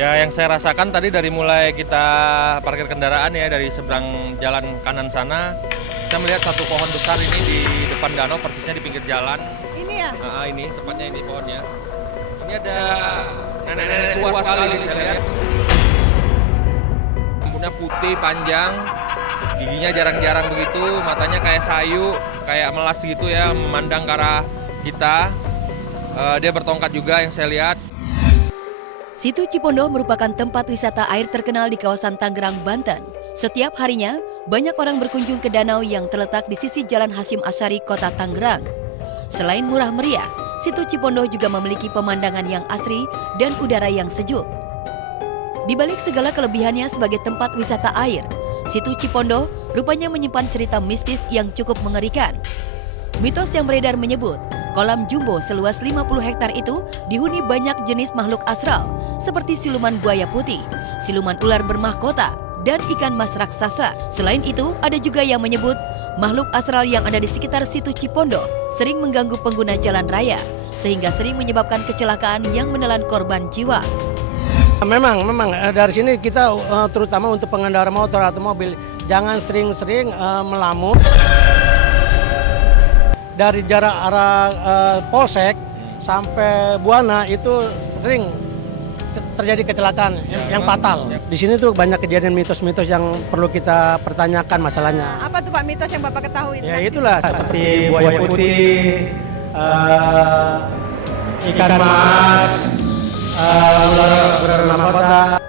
Ya, yang saya rasakan tadi dari mulai kita parkir kendaraan ya dari seberang jalan kanan sana, saya melihat satu pohon besar ini di depan danau, persisnya di pinggir jalan. Ini ya? Ini tepatnya ini pohonnya. Ini ada nenek-nenek tua sekali saya lihat. Rambutnya putih, panjang, giginya jarang-jarang begitu, matanya kayak sayu, kayak melas gitu ya, memandang ke arah kita. Dia bertongkat juga yang saya lihat. Situ Cipondo merupakan tempat wisata air terkenal di kawasan Tangerang, Banten. Setiap harinya, banyak orang berkunjung ke danau yang terletak di sisi Jalan Hasyim Asyari, Kota Tangerang. Selain murah meriah, Situ Cipondo juga memiliki pemandangan yang asri dan udara yang sejuk. Di balik segala kelebihannya sebagai tempat wisata air, Situ Cipondo rupanya menyimpan cerita mistis yang cukup mengerikan. Mitos yang beredar menyebut, kolam jumbo seluas 50 hektar itu dihuni banyak jenis makhluk astral, seperti siluman buaya putih, siluman ular bermahkota, dan ikan mas raksasa. Selain itu, ada juga yang menyebut makhluk astral yang ada di sekitar Situ Cipondo sering mengganggu pengguna jalan raya, sehingga sering menyebabkan kecelakaan yang menelan korban jiwa. Memang dari sini kita terutama untuk pengendara motor atau mobil jangan sering-sering melamun. Dari jarak arah Polsek sampai Buana itu sering terjadi kecelakaan yang fatal. Di sini tuh banyak kejadian mitos-mitos yang perlu kita pertanyakan masalahnya. Apa tuh Pak mitos yang Bapak ketahui? Ya itulah seperti buaya putih, ikan mas, ular bermahkota.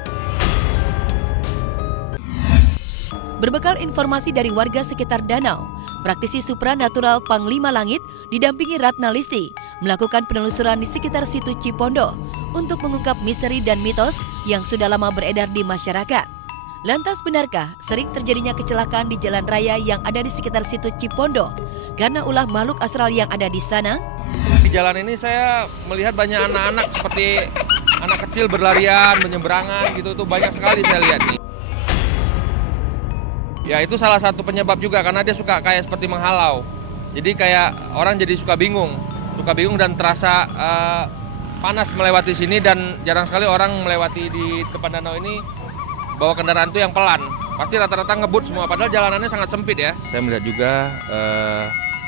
Berbekal informasi dari warga sekitar danau, praktisi supranatural Panglima Langit didampingi Ratna Listi melakukan penelusuran di sekitar Situ Cipondo untuk mengungkap misteri dan mitos yang sudah lama beredar di masyarakat. Lantas benarkah sering terjadinya kecelakaan di jalan raya yang ada di sekitar Situ Cipondo karena ulah makhluk astral yang ada di sana? Di jalan ini saya melihat banyak anak-anak seperti anak kecil berlarian, menyeberangan gitu tuh banyak sekali saya lihat nih. Ya itu salah satu penyebab juga karena dia suka kayak seperti menghalau. Jadi kayak orang jadi suka bingung dan terasa panas melewati sini dan jarang sekali orang melewati di depan danau ini bawa kendaraan itu yang pelan. Pasti rata-rata ngebut semua padahal jalanannya sangat sempit ya. Saya melihat juga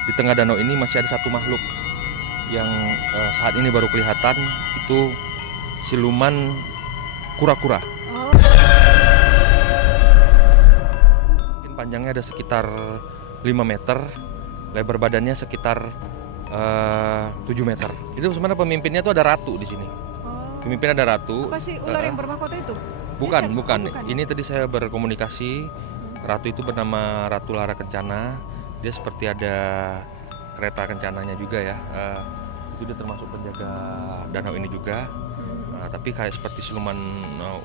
di tengah danau ini masih ada satu makhluk yang saat ini baru kelihatan, itu siluman kura-kura. Panjangnya ada sekitar 5 meter, lebar badannya sekitar 7 meter. Itu sebenarnya pemimpinnya tuh ada ratu di sini. Pemimpin ada ratu. Apa sih ular yang bermahkota itu? Bukan. Ini tadi saya berkomunikasi, ratu itu bernama Ratu Lara Kencana. Dia seperti ada kereta kencananya juga ya. Itu dia termasuk penjaga danau ini juga. Tapi kayak seperti siluman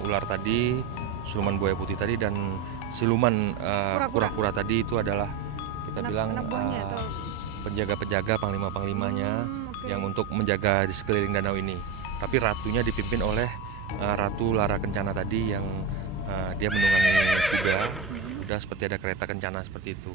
ular tadi, siluman buaya putih tadi, dan siluman kura-kura tadi itu adalah kita bilang penjaga-penjaga panglima-panglimanya yang untuk menjaga di sekeliling danau ini. Tapi ratunya dipimpin oleh Ratu Lara Kencana tadi yang dia menunggangi kuda seperti ada kereta kencana seperti itu.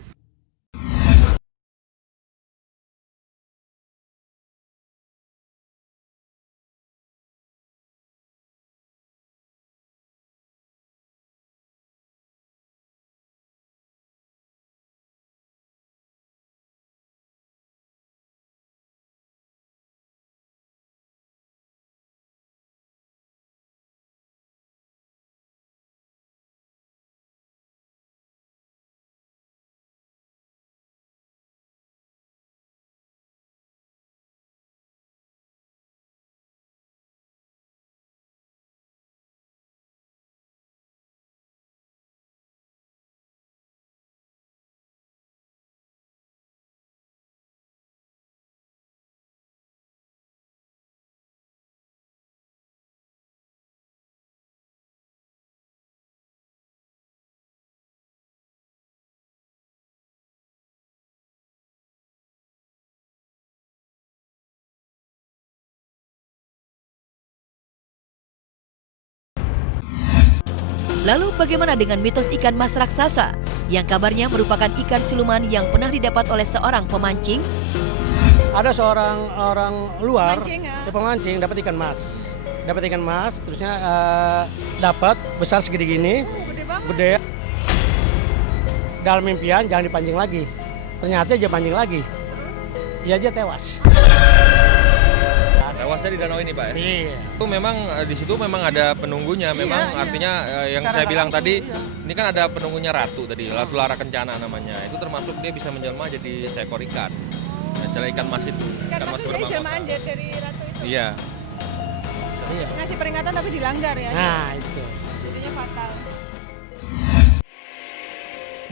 Lalu bagaimana dengan mitos ikan mas raksasa yang kabarnya merupakan ikan siluman yang pernah didapat oleh seorang pemancing? Ada seorang orang luar, Mancing, ya? pemancing dapat ikan mas. dapat ikan mas, terusnya dapat besar segede gini, Gede banget. gede. Dalam impian jangan dipancing lagi. Ternyata aja pancing lagi. Iya aja tewas. Tewasnya di danau ini Pak ya? Iya. Itu memang di situ memang ada penunggunya, memang iya. artinya yang Secara saya bilang langsung, tadi, iya. ini kan ada penunggunya ratu tadi, Ratu Lara Kencana namanya. Itu termasuk dia bisa menjelma jadi seekor ikan. Nah, cara ikan mas itu. Ikan mas itu jadi bermahkota. jelmaan dari ratu itu. Iya. Iya. Ngasih peringatan tapi dilanggar ya. Nah itu. Jadinya fatal.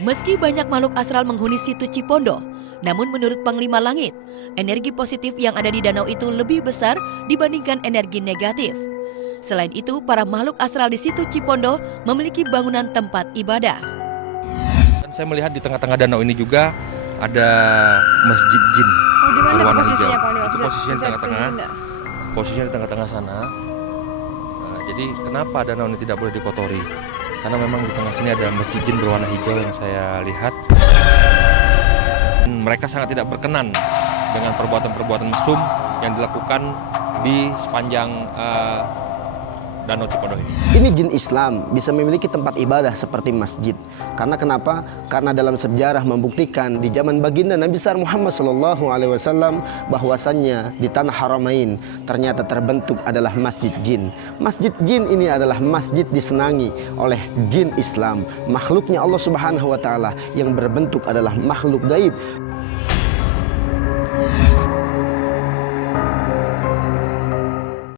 Meski banyak makhluk astral menghuni situ Cipondo, namun menurut Panglima Langit, energi positif yang ada di danau itu lebih besar dibandingkan energi negatif. Selain itu, para makhluk astral di situ Cipondo memiliki bangunan tempat ibadah. Dan saya melihat di tengah-tengah danau ini juga ada masjid jin. Oh, di mana tuh Berwarna posisinya hijau. Pak Leo? Itu posisinya di Bisa tengah-tengah. ditunjukin nggak? Posisinya di tengah-tengah sana. Nah, jadi kenapa danau ini tidak boleh dikotori? Karena memang di tengah sini ada masjid jin berwarna hijau yang saya lihat. Mereka sangat tidak berkenan dengan perbuatan-perbuatan mesum yang dilakukan di sepanjang Danau Cipondo ini. Ini jin Islam bisa memiliki tempat ibadah seperti masjid. Karena kenapa? Karena dalam sejarah membuktikan di zaman baginda Nabi besar Muhammad SAW bahwasannya di tanah Haramain ternyata terbentuk adalah masjid jin. Masjid jin ini adalah masjid disenangi oleh jin Islam, makhluknya Allah Subhanahu wa taala yang berbentuk adalah makhluk gaib.